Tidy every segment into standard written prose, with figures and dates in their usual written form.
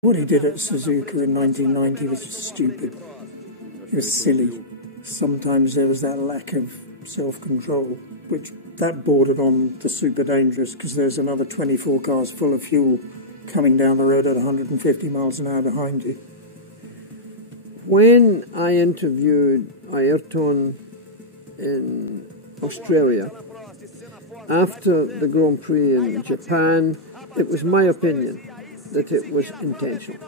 What he did at Suzuka in 1990 was just stupid. It was silly. Sometimes there was that lack of self-control, which that bordered on the super dangerous, because there's another 24 cars full of fuel coming down the road at 150 miles an hour behind you. When I interviewed Ayrton in Australia, after the Grand Prix in Japan, it was my opinion that it was intentional.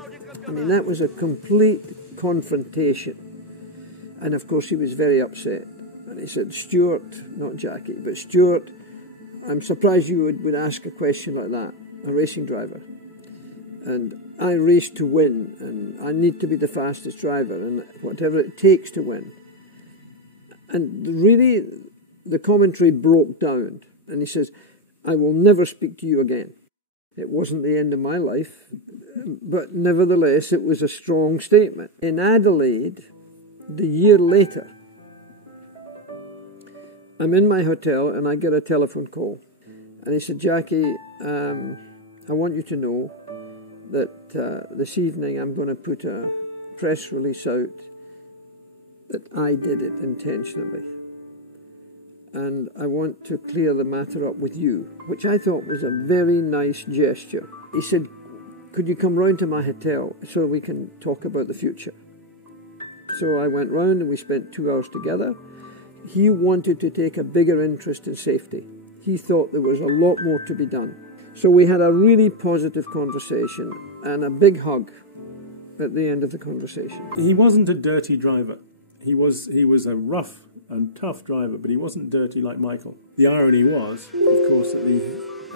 I mean, that was a complete confrontation. And of course he was very upset. And he said, Stuart, not Jackie, but Stuart, I'm surprised you would ask a question like that, a racing driver. And I race to win, and I need to be the fastest driver, and whatever it takes to win. And really, the commentary broke down. And he says, I will never speak to you again. It wasn't the end of my life, but nevertheless, it was a strong statement. In Adelaide, the year later, I'm in my hotel and I get a telephone call. And he said, Jackie, I want you to know that this evening I'm going to put a press release out that I did it intentionally. And I want to clear the matter up with you, which I thought was a very nice gesture. He said, could you come round to my hotel so we can talk about the future? So I went round and we spent 2 hours together. He wanted to take a bigger interest in safety. He thought there was a lot more to be done. So we had a really positive conversation and a big hug at the end of the conversation. He wasn't a dirty driver. He was a rough and tough driver, but he wasn't dirty like Michael. The irony was, of course, that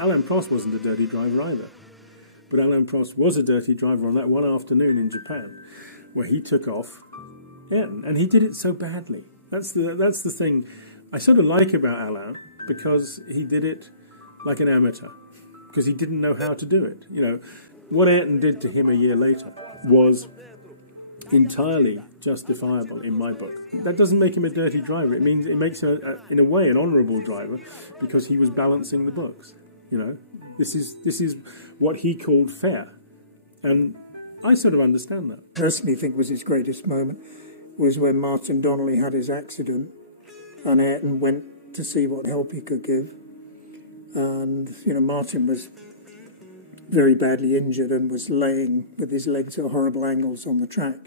Alain Prost wasn't a dirty driver either. But Alain Prost was a dirty driver on that one afternoon in Japan, where he took off Ayrton, and he did it so badly. That's the thing I sort of like about Alain, because he did it like an amateur, because he didn't know how to do it. You know, what Ayrton did to him a year later was entirely justifiable in my book. That doesn't make him a dirty driver. It makes him, in a way, an honourable driver, because he was balancing the books. You know, this is what he called fair, and I sort of understand that. Personally, think was his greatest moment was when Martin Donnelly had his accident, and Ayrton went to see what help he could give, and Martin was very badly injured and was laying with his legs at horrible angles on the track.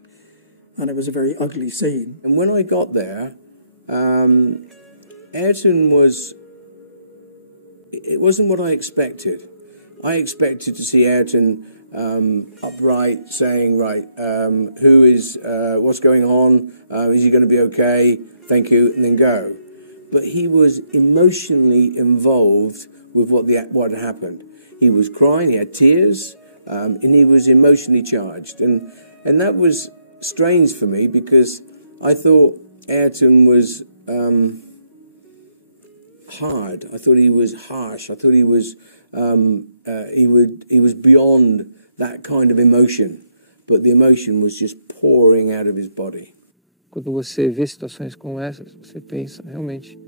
And it was a very ugly scene. And when I got there, Ayrton it wasn't what I expected. I expected to see Ayrton upright, saying, what's going on? Is he going to be okay? Thank you, and then go. But he was emotionally involved with what had happened. He was crying, he had tears, and he was emotionally charged. And that was strange for me, because I thought Ayrton was hard. I thought he was harsh. I thought he was beyond that kind of emotion, but the emotion was just pouring out of his body. Quando você vê situações como essas, você pensa realmente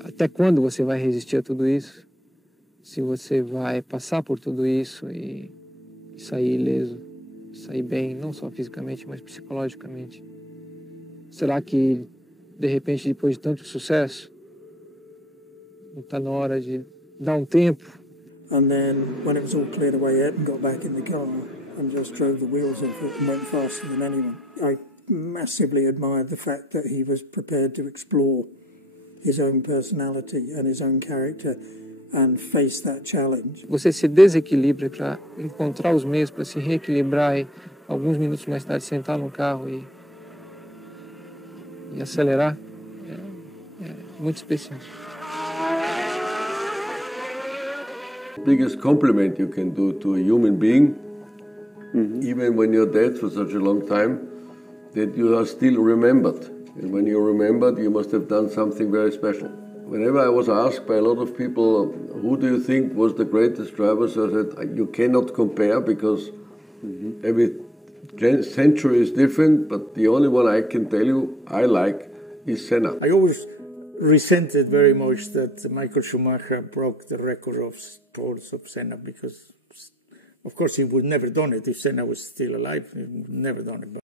até quando você vai resistir a tudo isso, se você vai passar por tudo isso e sair ileso, sair bem, não só fisicamente, mas psicologicamente. Será que, de repente, depois de tanto sucesso, não está na hora de dar tempo? And then, when it was all cleared away, Ayrton got back in the car and just drove the wheels off it and went faster than anyone. I massively admired the fact that he was prepared to explore his own personality and his own character and face that challenge. Você se desequilibra para encontrar os meios para se reequilibrar e alguns minutos mais tarde sentar no carro e acelerar. É muito especial. Biggest compliment you can do to a human being, even when you're dead for such a long time, that you are still remembered. And when you're remembered, you must have done something very special. Whenever I was asked by a lot of people, who do you think was the greatest driver, I said, you cannot compare, because every century is different, but the only one I can tell you I like is Senna. I always resented very much that Michael Schumacher broke the record of poles of Senna, because Of course, he would never done it if Senna was still alive. He would never done it. But